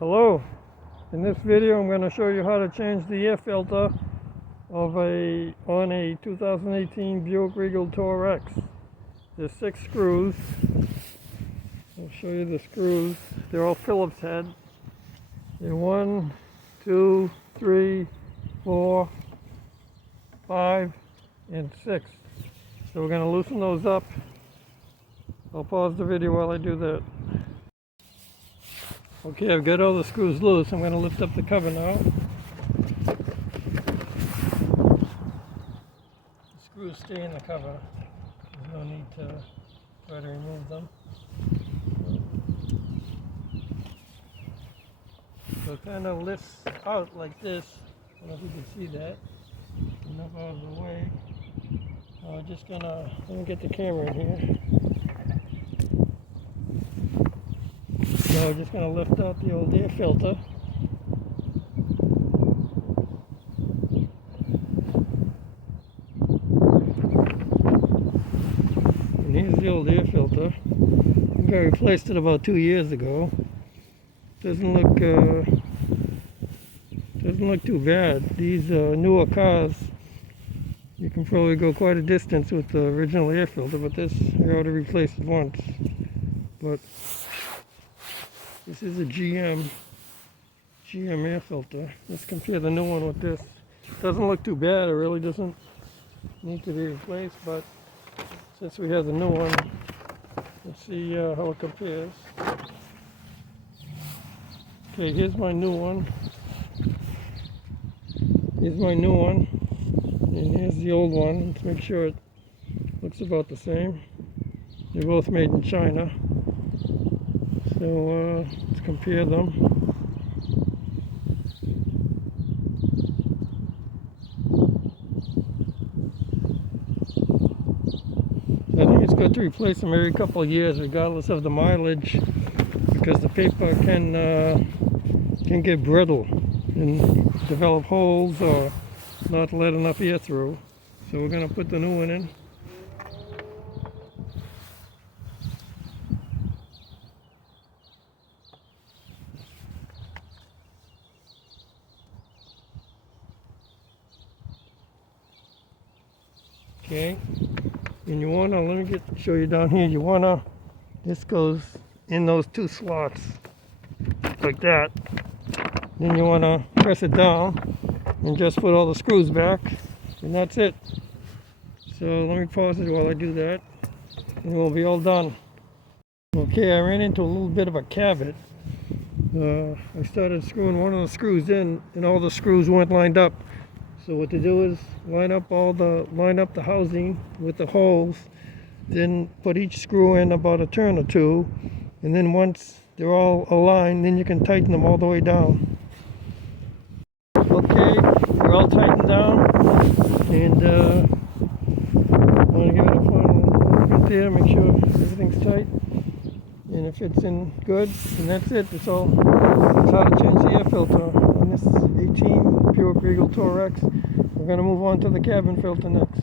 Hello, in this video I'm going to show you how to change the air filter on a 2018 Buick Regal TourX. There's 6 screws. I'll show you the screws. They're all Phillips head. They're 1, 2, 3, 4, 5, and 6. So we're going to loosen those up. I'll pause the video while I do that. Okay, I've got all the screws loose. I'm going to lift up the cover now. The screws stay in the cover. There's no need to try to remove them. So it kind of lifts out like this. I don't know if you can see that. Enough out of the way. I'm just going to, let me get the camera in here. So I'm just going to lift out the old air filter. And here's the old air filter. I think I replaced it about 2 years ago. Doesn't look too bad. These newer cars, you can probably go quite a distance with the original air filter, but this I already replaced it once. But this is a GM air filter. Let's compare the new one with this. Doesn't look too bad. It really doesn't need to be replaced, but since we have the new one, let's see how it compares. Okay, here's my new one. Here's my new one. And here's the old one. Let's make sure it looks about the same. They're both made in China. So let's compare them. I think it's good to replace them every couple of years, regardless of the mileage, because the paper can get brittle and develop holes or not let enough air through. So we're going to put the new one in. Okay, and you want to, let me show you down here, you want to, this goes in those 2 slots, like that. Then you want to press it down and just put all the screws back, and that's it. So let me pause it while I do that, and we'll be all done. Okay, I ran into a little bit of a cavity. I started screwing one of the screws in, and all the screws weren't lined up. So what to do is line up the housing with the holes, then put each screw in about a turn or 2, and then once they're all aligned, then you can tighten them all the way down. Okay, they're all tightened down, and I'm going to give it a final look there, make sure everything's tight, and if it's in good, then that's it. That's all. That's how to change the air filter on this 18 Buick Regal TourX. We're going to move on to the cabin filter next.